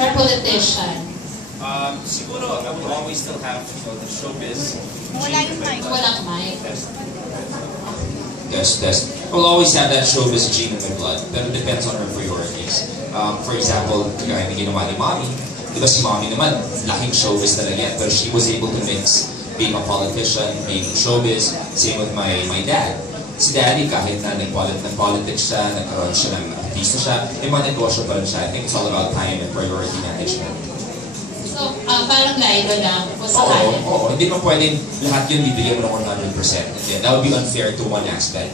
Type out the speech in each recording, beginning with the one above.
or politician? Siguro, I would always still have the showbiz. Wala yung mic. Walang mic. Yes. I'll always have that showbiz gene in my blood, but it depends on her priorities. For example, kaya na ginawa ni Mommy, di ba si Mommy naman, laking showbiz talaga yan, but she was able to mix being a politician, being showbiz, same with my dad. Si Daddy, kahit na nag-politics siya, nagkaroon siya ng artista siya, may mga negosyo pa rin siya. I think it's all about time and priority management. So, parang laido lang kung sakali. Oo. Hindi mo pwedeng lahat yun bibigyan mo ng 100%. And that would be unfair to one aspect.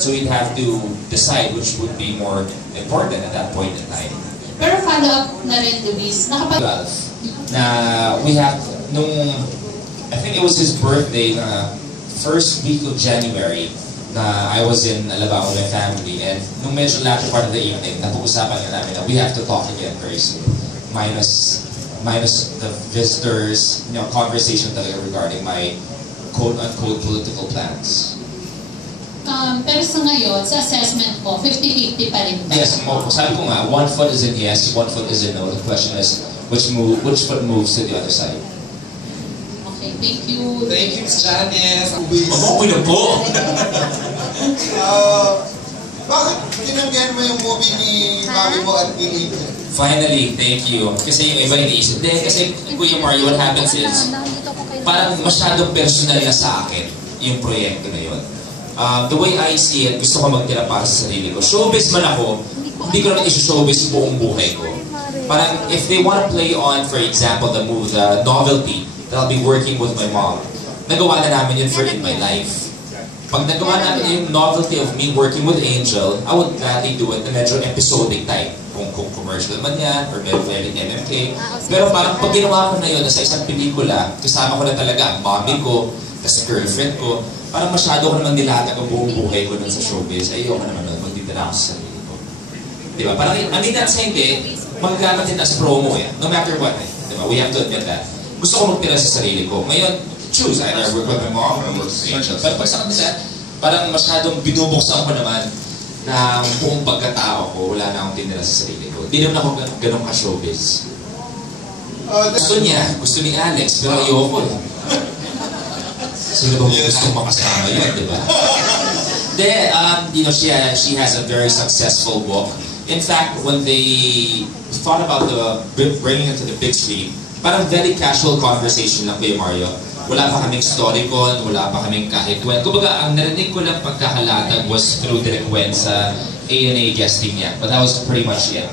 So you'd have to decide which would be more important at that point in time. Pero follow-up na rin, Luis. Na we have, I think it was his birthday na first week of January, na I was in Alabama with my family, and nung medyo latter part of the evening, napag-usapan nga namin na we have to talk again very soon. Minus the visitors, conversation talaga regarding my quote-unquote political plans. Pero sa ngayon, sa assessment mo, 50-50 pa rin ba? Yes, sabi ko nga, one foot is in yes, one foot is in no. The question is, which foot moves to the other side? Okay, thank you. Thank you, Ms. Janice. Mabukoy na po! Bakit kinanggan mo yung movie ni Mami mo at ni Angel? Finally, thank you. Kasi yung iba iniisip. Kasi Kuya Mario, what happens is, parang masyadong personal na sa akin yung proyekto na yun. The way I see it, gusto ko magtira para sa sarili ko. Showbiz man ako, hindi ko naman isu-showbiz buong buhay ko. Parang if they want to play on, for example, the novelty that I'll be working with my mom, nagawa na namin yun for in my life. Pag nagawa namin yung novelty of me working with Angel, I would gladly do it na medyo episodic type. Kung commercial man yan, or meron pwedeng MMK. Pero parang pag ginawa ko na yun sa isang pelikula, kasama ko na talaga ang mommy ko, tas girlfriend ko, parang masyado ko naman nilatag ang buong buhay ko nun sa showbiz. Ayoko naman nun, magtitira ako sa sarili ko. Diba? Parang, I mean, that's hindi, magagamit din as promo eh. No matter what eh. Diba? We have to admit that. Gusto ko magtira sa sarili ko. Ngayon, choose. Either work with my mom or work with Angel. But pag sa kanila, parang masyadong binubuksan ko naman na buong pagkatao ko, wala na akong tinira sa sarili ko. Hindi naman ako ganun ka-showbiz. Gusto ni Alex, pero ayoko eh. Sino ba gusto makasama yun, di ba? She has a very successful book. In fact, when they thought about bringing it to the big screen, parang very casual conversation lang Kuya Mario. Wala pa kaming storycon, wala pa kaming kahit kwento. Kumbaga, ang narinig ko lang pagkakalatag was through Direk Wen sa A&A guesting niya. But that was pretty much it.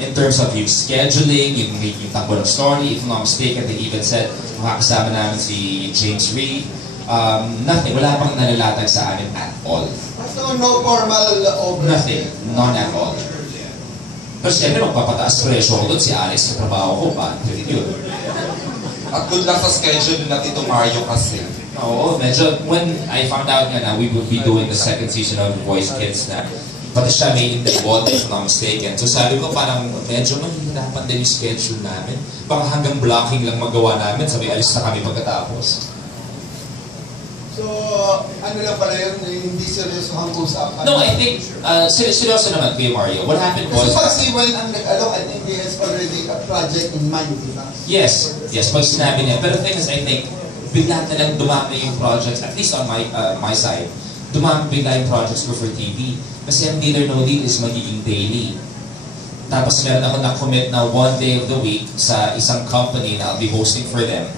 In terms of yung scheduling, yung takbo ng story, if I'm not mistaken, they even said, makakasama namin si James Reid. Nothing. Wala pang nalalatag sa amin at all. So, no formal over? Nothing. None at all. Pero siyempre, magpapataas presyo ko doon si Alex sa trabaho ko pa. Yun. At good luck sa schedule na Tito Mario kasi. Oo, medyo, when I found out na we would be doing the second season of The Voice Kids na, pati siya may involved if I'm not mistaken. So sabi ko parang medyo mahihirapan din yung schedule namin. Baka hanggang blocking lang magawa namin, sabi alis na kami pagkatapos. So, ano lang pala yun, hindi seryoso ang usapan? No, I think, seryoso naman Kuya Mario. What happened was... Kasi pag si Wayne ang nag-alok, I think he has already a project in mind, di ba? Yes, pag sinabi niya. Pero the thing is, I think, bigla na lang dumami yung projects, at least on my side, dumami bigla yung projects ko for TV. Kasi ang Dealer No Deal is magiging daily. Tapos meron ako na-commit na one day of the week sa isang company na I'll be hosting for them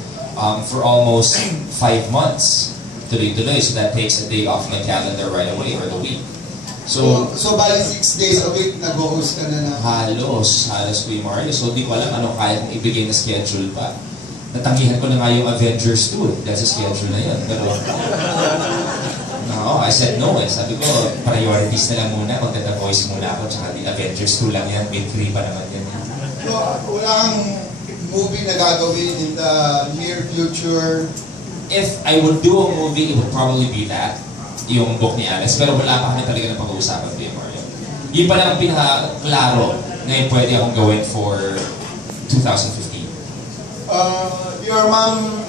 for almost 5 months. Tuloy-tuloy, so that takes a day off my calendar right away for the week. So bali 6 days a week, nag-host ka na na? Halos Kuya Mario. So di ko alam ano kaya kong ibigay na schedule pa. Natanggihan ko na nga yung Avengers 2 dahil sa schedule na yun. Pero, no, I said no eh. Sabi ko, priorities na lang muna. Maganda voice muna ako. Tsaka di Avengers 2 lang yan. May 3 pa naman yan. So, walang movie na gagawin in the near future? If I would do a movie, it would probably be that. Yung book ni Alex. Pero wala pa kami talaga ng pag-uusapan, Kuya Mario. Yun pa lang ang pinaka-klaro na yung pwede akong gawin for 2015. Your mom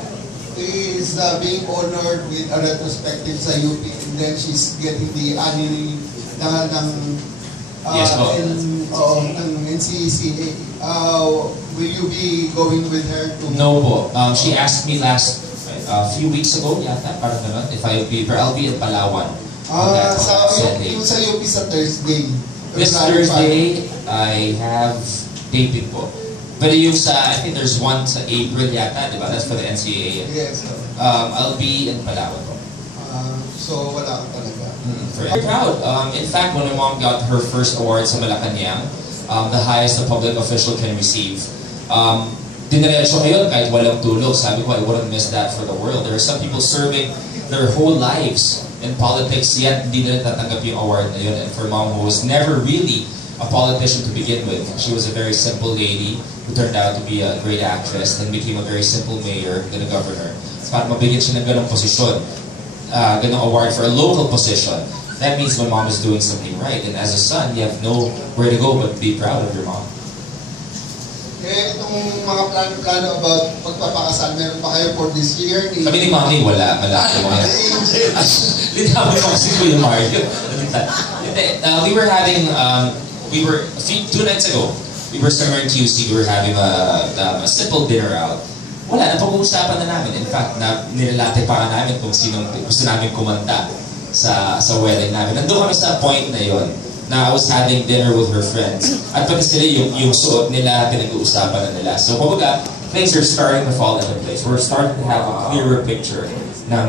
is being honored with a retrospective sa UP, and then she's getting the annually dahil ng Yes po. ng NCCA. Will you be going with her to... No po. She asked me a few weeks ago yata, parang gano'n, if I'll be in Palawan. Yung sa UP sa Thursday. This Thursday, I have taping po. Pero yung I think there's one sa April yata, di ba? That's for the NCAA. Yes. I'll be in Palawan po. So wala ka talaga. Very proud. In fact, when my mom got her first award sa Malacanang, the highest a public official can receive, diniretso ngayon kahit walang tulog. Sabi ko, I wouldn't miss that for the world. There are some people serving their whole lives in politics, yet hindi nila tatanggap yung award na yun. And for mom, who was never really a politician to begin with, she was a very simple lady who turned out to be a great actress, then became a very simple mayor, then a governor. Para mabigyan siya ng ganong posisyon, ganong award for a local position, that means my mom is doing something right. And as a son, you have nowhere to go but be proud of your mom. Itong mga plano-plano about pagpapakasal, meron pa kayo for this year? Kami ni Mami, wala. Malaki mo yan. Linawin mo kasi Kuya Mario. We were having, 2 nights ago, we were somewhere in QC, we were having a simple dinner out. Wala, napag-uusapan na namin. In fact, nilalate pa namin kung sinong gusto namin kumanta sa wedding namin. Nandun kami sa point na yon na I was having dinner with her friends. At pati sila yung suot nila, pinag-uusapan na nila. So, kumbaga, things are starting to fall into place. We're starting to have a clearer picture ng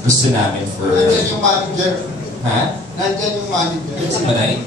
gusto namin for... Nandyan yung manager. Ha? Nandyan yung manager. Si Manay?